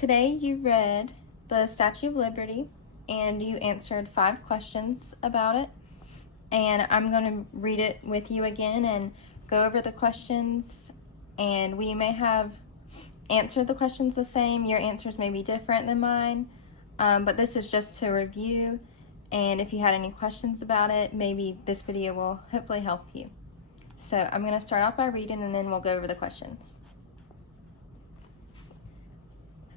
Today you read the Statue of Liberty and you answered 5 questions about it. And I'm going to read it with you again and go over the questions. And we may have answered the questions the same. Your answers may be different than mine. But this is just to review. And if you had any questions about it, maybe this video will hopefully help you. So I'm going to start off by reading and then we'll go over the questions.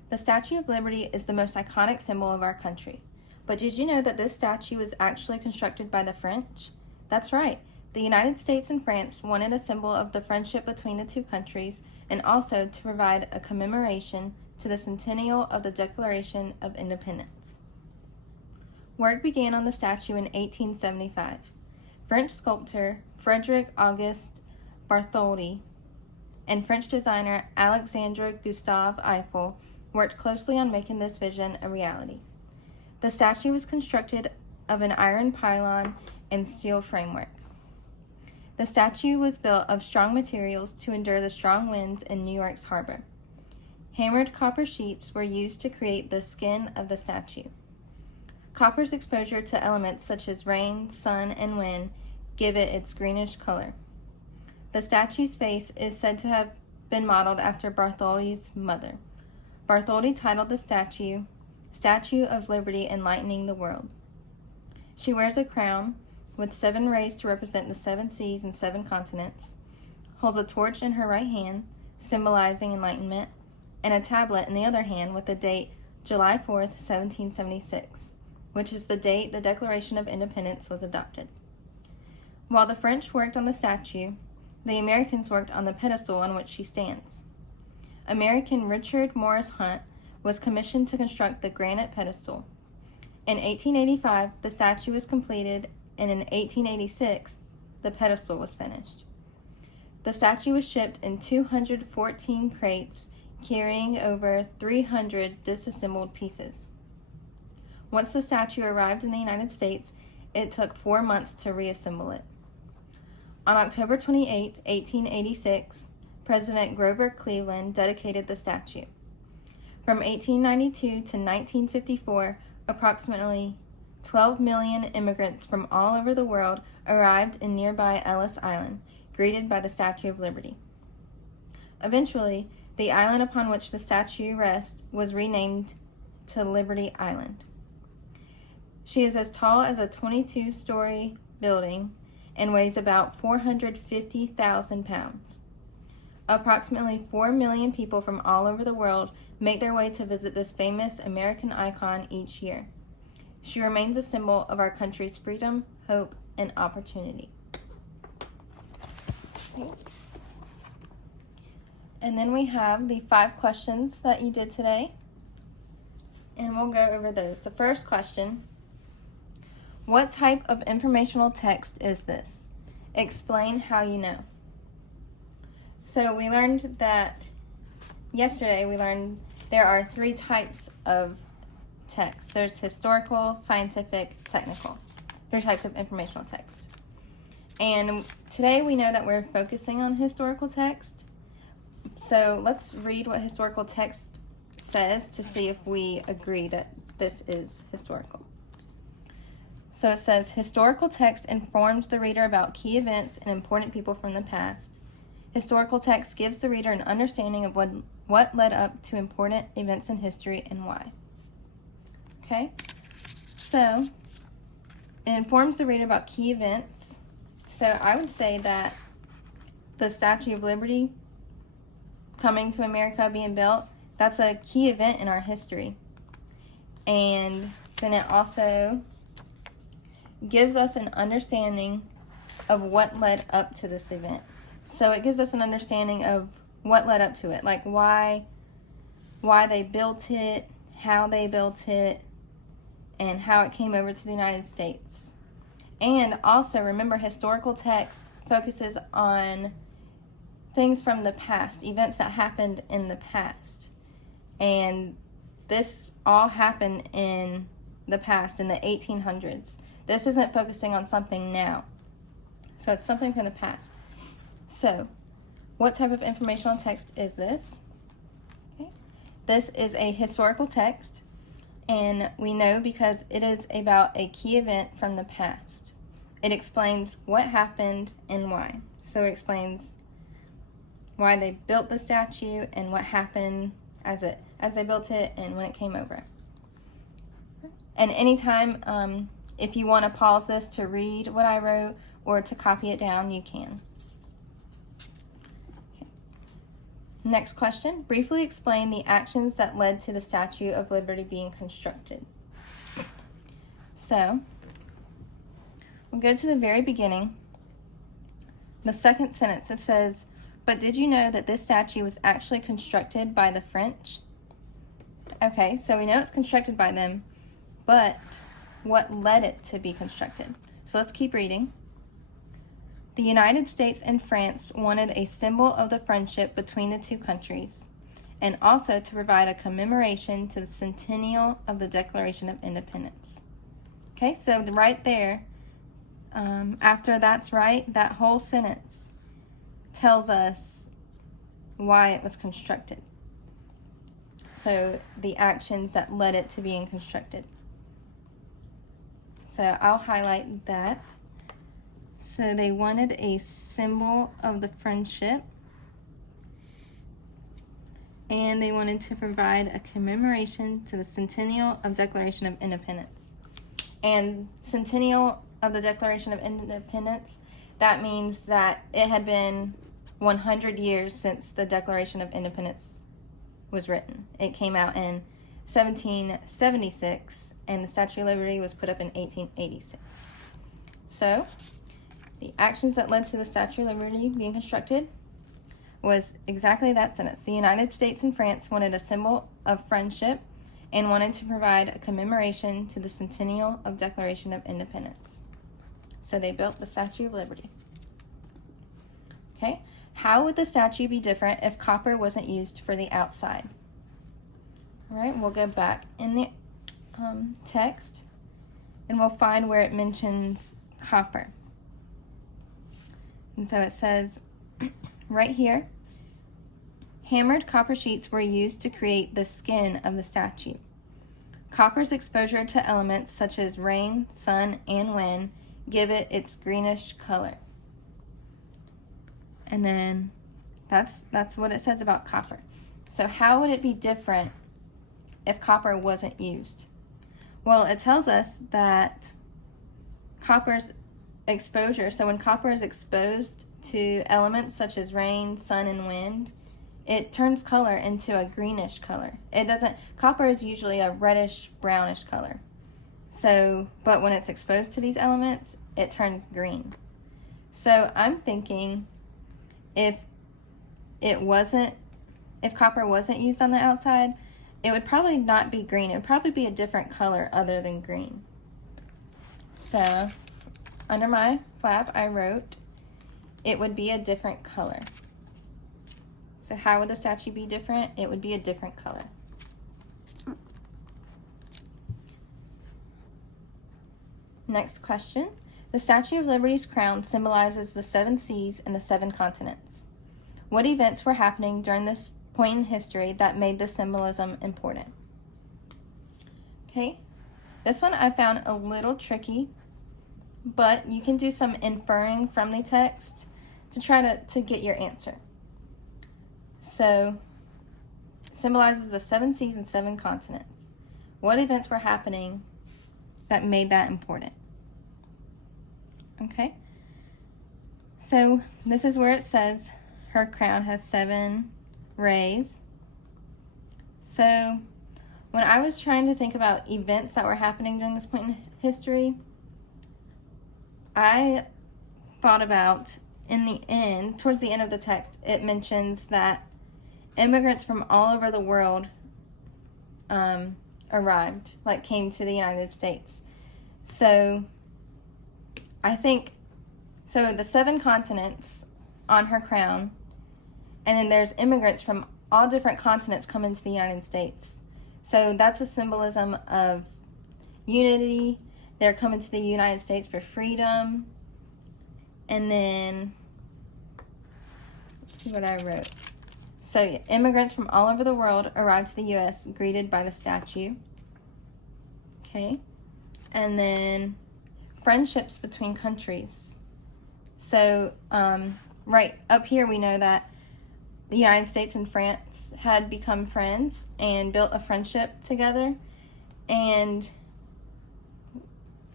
The Statue of Liberty is the most iconic symbol of our country. But did you know that this statue was actually constructed by the French? That's right. The United States and France wanted a symbol of the friendship between the two countries and also to provide a commemoration to the centennial of the Declaration of Independence. Work began on the statue in 1875. French sculptor Frederick Auguste Bartholdi and French designer Alexandre Gustave Eiffel worked closely on making this vision a reality. The statue was constructed of an iron pylon and steel framework. The statue was built of strong materials to endure the strong winds in New York's harbor. Hammered copper sheets were used to create the skin of the statue. Copper's exposure to elements such as rain, sun, and wind give it its greenish color. The statue's face is said to have been modeled after Bartholdi's mother. Bartholdi titled the statue, Statue of Liberty Enlightening the World. She wears a crown with 7 rays to represent the 7 seas and 7 continents, holds a torch in her right hand, symbolizing enlightenment, and a tablet in the other hand with the date July 4th, 1776, which is the date the Declaration of Independence was adopted. While the French worked on the statue, the Americans worked on the pedestal on which she stands. American Richard Morris Hunt was commissioned to construct the granite pedestal. In 1885, the statue was completed, and in 1886, the pedestal was finished. The statue was shipped in 214 crates, carrying over 300 disassembled pieces. Once the statue arrived in the United States, it took 4 months to reassemble it. On October 28, 1886, President Grover Cleveland dedicated the statue. From 1892 to 1954, approximately 12 million immigrants from all over the world arrived in nearby Ellis Island, greeted by the Statue of Liberty. Eventually, the island upon which the statue rests was renamed to Liberty Island. She is as tall as a 22-story building and weighs about 450,000 pounds. Approximately 4 million people from all over the world make their way to visit this famous American icon each year. She remains a symbol of our country's freedom, hope, and opportunity. And then we have the 5 questions that you did today, and we'll go over those. The first question: what type of informational text is this? Explain how you know. So we learned that yesterday there are 3 types of text. There's historical, scientific, technical. 3 types of informational text. And today we know that we're focusing on historical text. So let's read what historical text says to see if we agree that this is historical. So it says, historical text informs the reader about key events and important people from the past. Historical text gives the reader an understanding of what led up to important events in history and why. Okay? So, it informs the reader about key events. So I would say that the Statue of Liberty coming to America, being built, that's a key event in our history. And then it also gives us an understanding of what led up to this event. So it gives us an understanding of what led up to it, like why they built it, how they built it, and how it came over to the United States. And also, remember, historical text focuses on things from the past, events that happened in the past. And this all happened in the past, in the 1800s. This isn't focusing on something now. So it's something from the past. So, what type of informational text is this? Okay. This is a historical text, and we know because it is about a key event from the past. It explains what happened and why. So it explains why they built the statue and what happened as they built it and when it came over. And anytime, if you want to pause this to read what I wrote or to copy it down, you can. Okay. Next question. Briefly explain the actions that led to the Statue of Liberty being constructed. So, we'll go to the very beginning. The second sentence, it says, "But did you know that this statue was actually constructed by the French?" Okay, so we know it's constructed by them, but what led it to be constructed? So let's keep reading. The United States and France wanted a symbol of the friendship between the two countries, and also to provide a commemoration to the centennial of the Declaration of Independence. Okay, so right there, after that's right, that whole sentence tells us why it was constructed. So the actions that led it to being constructed. So I'll highlight that. So they wanted a symbol of the friendship, and they wanted to provide a commemoration to the centennial of Declaration of Independence. And centennial of the Declaration of Independence, that means that it had been 100 years since the Declaration of Independence was written. It came out in 1776, and the Statue of Liberty was put up in 1886. So, the actions that led to the Statue of Liberty being constructed was exactly that sentence. The United States and France wanted a symbol of friendship and wanted to provide a commemoration to the centennial of Declaration of Independence. So they built the Statue of Liberty. Okay, how would the statue be different if copper wasn't used for the outside? All right, we'll go back in the text, and we'll find where it mentions copper. And so it says right here, hammered copper sheets were used to create the skin of the statue. Copper's exposure to elements such as rain, sun, and wind give it its greenish color. And then that's what it says about copper. So how would it be different if copper wasn't used? Well, it tells us that copper's exposure, so when copper is exposed to elements such as rain, sun, and wind, it turns color into a greenish color. Copper is usually a reddish, brownish color. So, but when it's exposed to these elements, it turns green. So I'm thinking if copper wasn't used on the outside, it would probably not be green. It would probably be a different color other than green. So under my flap, I wrote, it would be a different color. So how would the statue be different? It would be a different color. Next question. The Statue of Liberty's crown symbolizes the 7 seas and the 7 continents. What events were happening during this point in history that made this symbolism important? Okay, this one I found a little tricky, but you can do some inferring from the text to try to get your answer. So, symbolizes the 7 seas and 7 continents. What events were happening that made that important? Okay, so this is where it says her crown has 7 rays. So when I was trying to think about events that were happening during this point in history, I thought about towards the end of the text, it mentions that immigrants from all over the world arrived, came to the United States. So I think, so the 7 continents on her crown, and then there's immigrants from all different continents coming to the United States. So that's a symbolism of unity. They're coming to the United States for freedom. And then, let's see what I wrote. So immigrants from all over the world arrived to the U.S. greeted by the statue. Okay. And then friendships between countries. So right up here we know that the United States and France had become friends and built a friendship together. And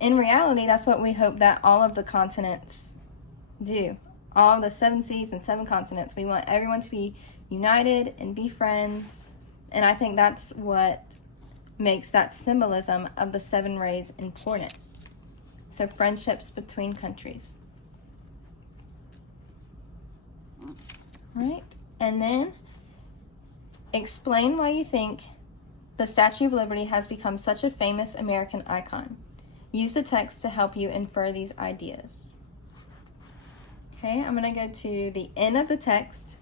in reality, that's what we hope that all of the continents do. All of the 7 seas and 7 continents. We want everyone to be united and be friends. And I think that's what makes that symbolism of the 7 rays important. So friendships between countries. Right? And then explain why you think the Statue of Liberty has become such a famous American icon. Use the text to help you infer these ideas. Okay, I'm going to go to the end of the text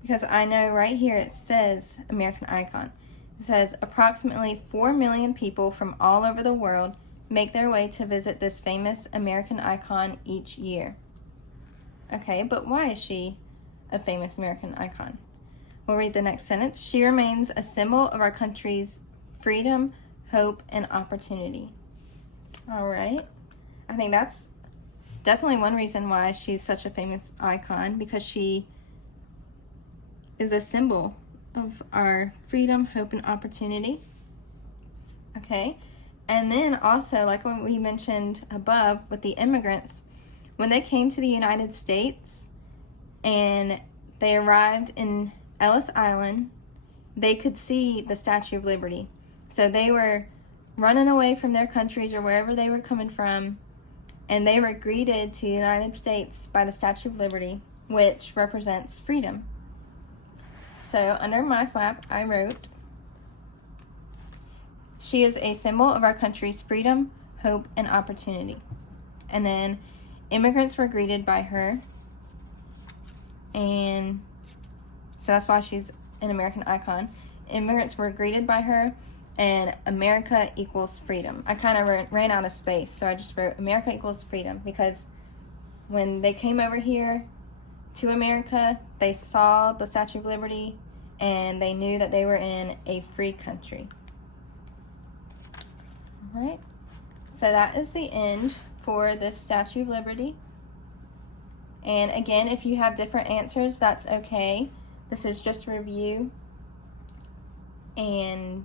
because I know right here it says American icon. It says approximately 4 million people from all over the world make their way to visit this famous American icon each year. Okay, but why is she a famous American icon? We'll read the next sentence. She remains a symbol of our country's freedom, hope, and opportunity. All right. I think that's definitely one reason why she's such a famous icon, because she is a symbol of our freedom, hope, and opportunity. Okay. And then also, like what we mentioned above with the immigrants, when they came to the United States and they arrived in Ellis Island, they could see the Statue of Liberty. So they were running away from their countries or wherever they were coming from, and they were greeted to the United States by the Statue of Liberty, which represents freedom. So under my flap, I wrote, she is a symbol of our country's freedom, hope, and opportunity. And then immigrants were greeted by her, and so that's why she's an American icon. Immigrants were greeted by her, and America equals freedom. I kind of ran out of space, so I just wrote America equals freedom, because when they came over here to America, they saw the Statue of Liberty, and they knew that they were in a free country. All right, so that is the end for this Statue of Liberty. And again, if you have different answers, that's okay. This is just review. And